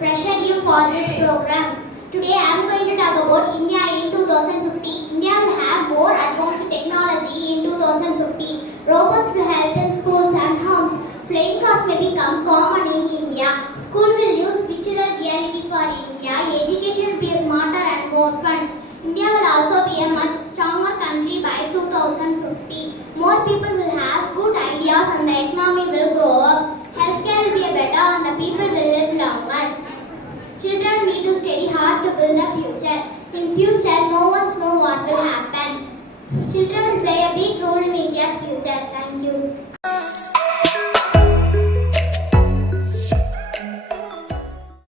pressure you for this program. Today I am going to talk about India in 2050. India will have more advanced technology in 2050. Robots will help in schools and homes. Flying cars may become common in India. School will use virtual reality for India. Education will be smarter and more fun. India will also be a much stronger country by 2050. More people will have good ideas and the economy will grow up. Healthcare will be better and the people will live longer. Children need to study hard to build the future. In future, no one knows what will happen. Children will play a big role in India's future. Thank you.